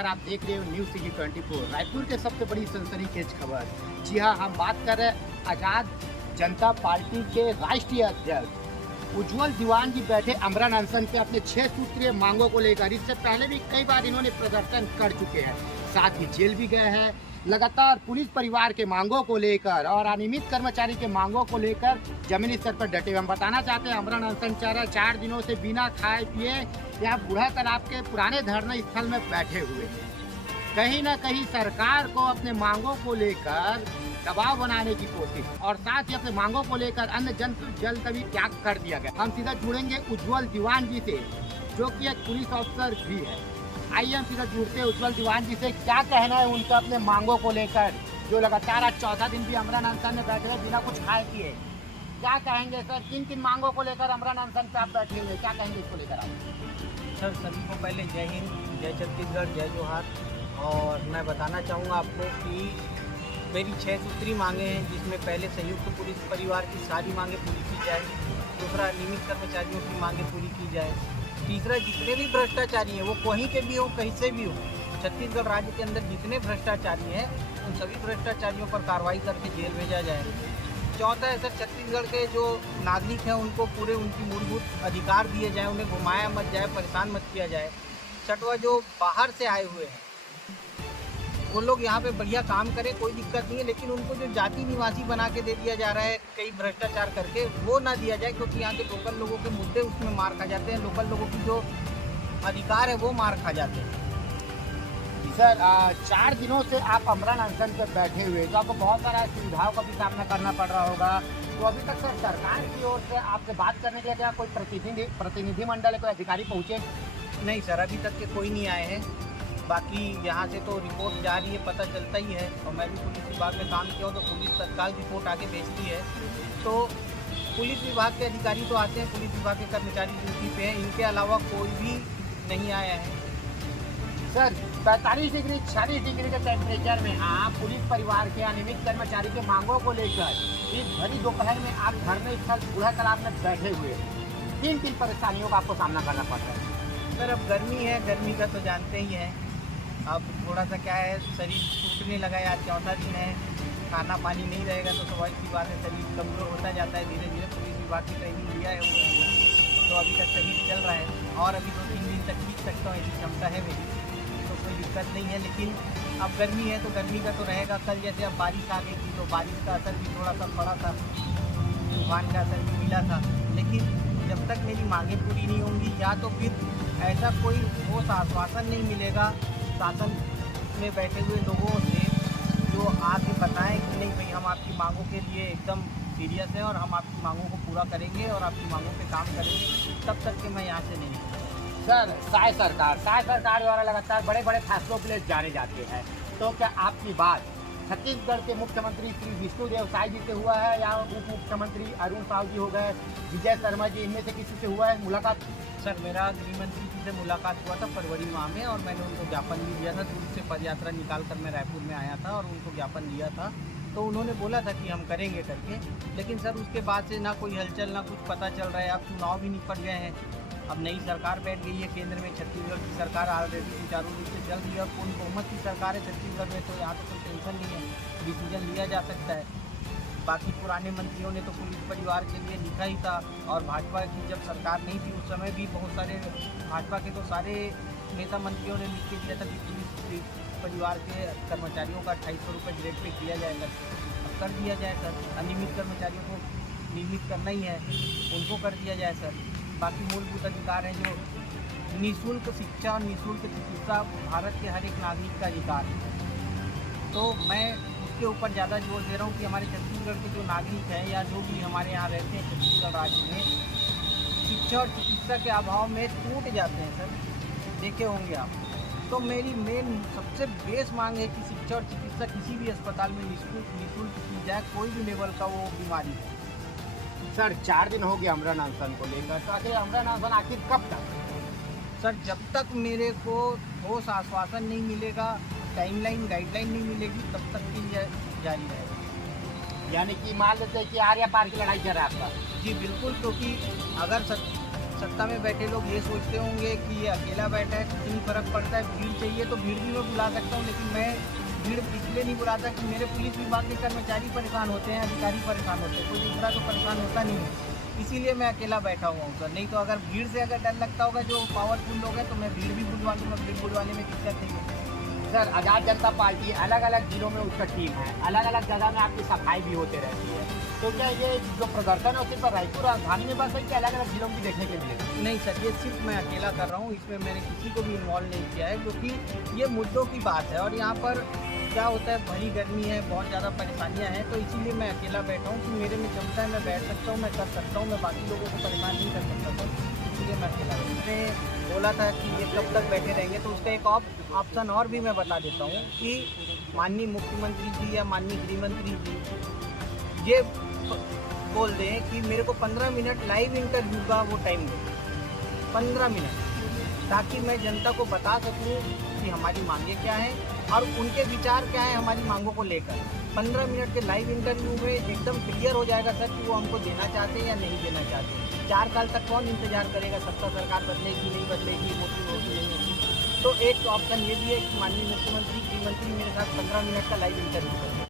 नमस्कार, आप देख रहे हो न्यूज़ सिटी 24 रायपुर के सबसे बड़ी सनसनीखेज खबर। जी हाँ, हम बात कर रहे हैं आज़ाद जनता पार्टी के राष्ट्रीय अध्यक्ष उज्जवल दीवान जी बैठे अमरन अनशन पे अपने 6 सूत्रीय मांगों को लेकर। इससे पहले भी कई बार इन्होंने प्रदर्शन कर चुके हैं, साथ ही जेल भी गए हैं। लगातार पुलिस परिवार के मांगों को लेकर और अनियमित कर्मचारी के मांगों को लेकर जमीनी स्तर पर डटे हुए। हम बताना चाहते हैं अमरन अनशन चल रहा 4 दिनों से बिना खाए पिए या बूढ़ा तालाब के पुराने धरना स्थल में बैठे हुए हैं। कहीं ना कहीं सरकार को अपने मांगों को लेकर दबाव बनाने की कोशिश और साथ ही अपने मांगों को लेकर अन्य जल तभी त्याग कर दिया गया। हम सीधा जुड़ेंगे उज्जवल दीवान जी से, जो कि एक पुलिस ऑफिसर भी है। आइए हम सीधा जुड़ते हैं उज्जवल दीवान जी से। क्या कहना है उनका अपने मांगों को लेकर, जो लगातार आज 14 दिन भी अमरन अनशन में बैठे हुए बिना कुछ खाए पिए? क्या कहेंगे सर, किन किन मांगों को लेकर अमरन अनशन पे आप बैठे हुए, क्या कहेंगे इसको लेकर आप? सर, सभी को पहले जय हिंद, जय छत्तीसगढ़, जय जोहार। और मैं बताना चाहूँगा आपको कि मेरी 6 सूत्री मांगे हैं, जिसमें पहले संयुक्त पुलिस परिवार की सारी मांगें पूरी की जाए। दूसरा, नियमित कर्मचारियों की मांगें पूरी की जाए। तीसरा, जितने भी भ्रष्टाचारी हैं वो कहीं के भी हो, कहीं से भी हो, छत्तीसगढ़ राज्य के अंदर जितने भ्रष्टाचारी हैं उन सभी भ्रष्टाचारियों पर कार्रवाई करके जेल भेजा जाए। चौथा है सर, छत्तीसगढ़ के जो नागरिक हैं उनको पूरे उनकी मूलभूत अधिकार दिए जाए, उन्हें घुमाया मत जाए, परेशान मत किया जाए। छठवा, जो बाहर से आए हुए हैं वो लोग यहाँ पे बढ़िया काम करें, कोई दिक्कत नहीं है, लेकिन उनको जो जाति निवासी बना के दे दिया जा रहा है कई भ्रष्टाचार करके, वो ना दिया जाए, क्योंकि यहाँ के लोकल लोगों के मुद्दे उसमें मार खा जाते हैं, लोकल लोगों की जो अधिकार है वो मार खा जाते हैं। सर, 4 दिनों से आप अमरन अनशन पर बैठे हुए, तो आपको बहुत सारा सुविधाओं का भी सामना करना पड़ रहा होगा। तो अभी तक सर सरकार की ओर से आपसे बात करने के लिए क्या कोई प्रतिनिधिमंडल कोई अधिकारी पहुँचे? नहीं सर, अभी तक के कोई नहीं आए हैं। बाकी यहाँ से तो रिपोर्ट जा रही है, पता चलता ही है। और मैं भी पुलिस विभाग में काम किया हूँ, तो पुलिस तत्काल रिपोर्ट आगे भेजती है। तो पुलिस विभाग के अधिकारी तो आते हैं, पुलिस विभाग के कर्मचारी ड्यूटी पे हैं, इनके अलावा कोई भी नहीं आया है। सर, 45 डिग्री 40 डिग्री के टेम्परेचर में आप पुलिस परिवार के अनियमित कर्मचारी के मांगों को लेकर इस भरी दोपहर में आप धरने स्थल बूढ़ा तालाब में बैठे हुए, किन परेशानियों का आपको सामना करना पड़ रहा है? सर, अब गर्मी है, गर्मी का तो जानते ही हैं। अब थोड़ा सा क्या है, शरीर टूटने लगा है, आज चौथा दिन है, खाना पानी नहीं रहेगा तो स्वाभाविक सी बात है, शरीर कमज़ोर होता जाता है धीरे धीरे। पुलिस विभाग की ट्रेनिंग लिया है तो अभी तक सही चल रहा है, और अभी 2-3 दिन तक खींच सकता हूँ, ऐसी क्षमता है मेरी, तो कोई दिक्कत नहीं है। लेकिन अब गर्मी है तो गर्मी का तो रहेगा। कल जैसे अब बारिश आ गई थी तो बारिश का असर भी थोड़ा सा पड़ा था, तूफान का असर भी मिला था। लेकिन जब तक मेरी मांगें पूरी नहीं होंगी, या तो फिर ऐसा कोई ठोस आश्वासन नहीं मिलेगा शासन में बैठे हुए लोगों से, जो आके बताएं कि नहीं भाई हम आपकी मांगों के लिए एकदम सीरियस हैं और हम आपकी मांगों को पूरा करेंगे और आपकी मांगों पे काम करेंगे, तब तक के मैं यहाँ से नहीं। सर, साय सरकार द्वारा लगातार बड़े बड़े फैसलों के लिए जाने जाते हैं, तो क्या आपकी बात छत्तीसगढ़ के मुख्यमंत्री श्री विष्णुदेव साय जी से हुआ है, या उप मुख्यमंत्री अरुण साव जी हो गए, विजय शर्मा जी, इनमें से किसी से हुआ है मुलाकात? सर, मेरा गृहमंत्री जी से मुलाकात हुआ था फरवरी माह में, और मैंने उनको ज्ञापन भी दिया था। दूर से पदयात्रा निकाल कर मैं रायपुर में आया था और उनको ज्ञापन दिया था, तो उन्होंने बोला था कि हम करेंगे करके। लेकिन सर, उसके बाद से ना कोई हलचल, ना कुछ पता चल रहा है। अब चुनाव भी निपट गए हैं, अब नई सरकार बैठ गई है केंद्र में, छत्तीसगढ़ की सरकार ऑलरेडी सुचारू रूप से चल रही है और पूर्ण बहुमत की सरकार है छत्तीसगढ़ में, तो यहाँ तो कोई टेंशन नहीं है, डिसीजन लिया जा सकता है। बाकी पुराने मंत्रियों ने तो पुलिस परिवार के लिए लिखा ही था, और भाजपा की जब सरकार नहीं थी उस समय भी बहुत सारे भाजपा के तो सारे नेता मंत्रियों ने लिख के दिया था कि पुलिस परिवार के कर्मचारियों का 250 रुपये ग्रेड पे किया जाएगा। अब कर दिया जाए सर, अनियमित कर्मचारियों को नियमित करना ही है, उनको कर दिया जाए सर। बाकी मूलभूत अधिकार हैं, जो निःशुल्क शिक्षा और निःशुल्क चिकित्सा भारत के हर एक नागरिक का अधिकार है। तो मैं उसके ऊपर ज़्यादा जोर दे रहा हूँ कि हमारे छत्तीसगढ़ के जो नागरिक हैं या जो भी हमारे यहाँ रहते हैं छत्तीसगढ़ राज्य में, शिक्षा और चिकित्सा के अभाव में टूट जाते हैं सर, देखे होंगे आप। तो मेरी मेन सबसे बेस मांग है कि शिक्षा और चिकित्सा किसी भी अस्पताल में निःशुल्क की जाए, कोई भी लेवल का वो बीमारी है। सर, 4 दिन हो गया अमरन अनशन को लेकर, तो आखिर अमरन अनशन आखिर कब तक? सर, जब तक मेरे को ठोस आश्वासन नहीं मिलेगा, टाइमलाइन गाइडलाइन नहीं मिलेगी, तब तक के लिए जारी रहेगा। यानी कि मान लेते हैं कि आर या पार की लड़ाई चल रहा है आपका? जी बिल्कुल, क्योंकि अगर सत्ता में बैठे लोग ये सोचते होंगे कि ये अकेला बैठा है, कुछ नहीं फर्क पड़ता है, भीड़ चाहिए तो भीड़ भी मैं बुला सकता हूँ, लेकिन मैं भीड़ इसलिए नहीं बुलाता कि मेरे पुलिस विभाग के कर्मचारी परेशान होते हैं, अधिकारी परेशान होते हैं, कोई दूसरा तो परेशान होता नहीं है। इसीलिए मैं अकेला बैठा हुआ हूँ सर। नहीं तो अगर भीड़ से अगर डर लगता होगा जो पावरफुल लोग हैं तो मैं भीड़ भी बुलवा लूँगा, भीड़ बुलवाने में दिक्कत नहीं है। सर आज़ाद जनता पार्टी अलग अलग जिलों में उसका टीम है, अलग अलग जगह में आपकी सफाई भी होते रहती है, तो क्या ये जो प्रदर्शन है सिर्फ रायपुर राजधानी में बस है कि अलग अलग जिलों की देखने के लिए? नहीं सर, ये सिर्फ मैं अकेला कर रहा हूँ, इसमें मैंने किसी को भी इन्वॉल्व नहीं किया है, क्योंकि ये मुद्दों की बात है और यहाँ पर क्या होता है, भरी गर्मी है, बहुत ज़्यादा परेशानियाँ हैं, तो इसीलिए मैं अकेला बैठा हूँ कि मेरे में क्षमता है, मैं बैठ सकता हूँ, मैं कर सकता हूँ, मैं बाकी लोगों को परेशान नहीं कर सकता था, इसलिए मैं अकेला बैठा। मैंने बोला था कि ये कब तक बैठे रहेंगे, तो उसका एक ऑप्शन और भी मैं बता देता हूँ कि माननीय मुख्यमंत्री जी या माननीय गृहमंत्री जी ये बोल दें कि मेरे को 15 मिनट लाइव इंटरव्यू का वो टाइम दें, 15 मिनट, ताकि मैं जनता को बता सकूं कि हमारी मांगे क्या हैं और उनके विचार क्या हैं हमारी मांगों को लेकर। 15 मिनट के लाइव इंटरव्यू में एकदम क्लियर हो जाएगा सर कि वो हमको देना चाहते हैं या नहीं देना चाहते। 4 साल तक कौन इंतजार करेगा, सत्ता सरकार बदलेगी नहीं बदलेगी, मोदी नहीं होगी। तो एक ऑप्शन ये भी है कि माननीय मुख्यमंत्री गृहमंत्री मेरे साथ 15 मिनट का लाइव इंटरव्यू करें।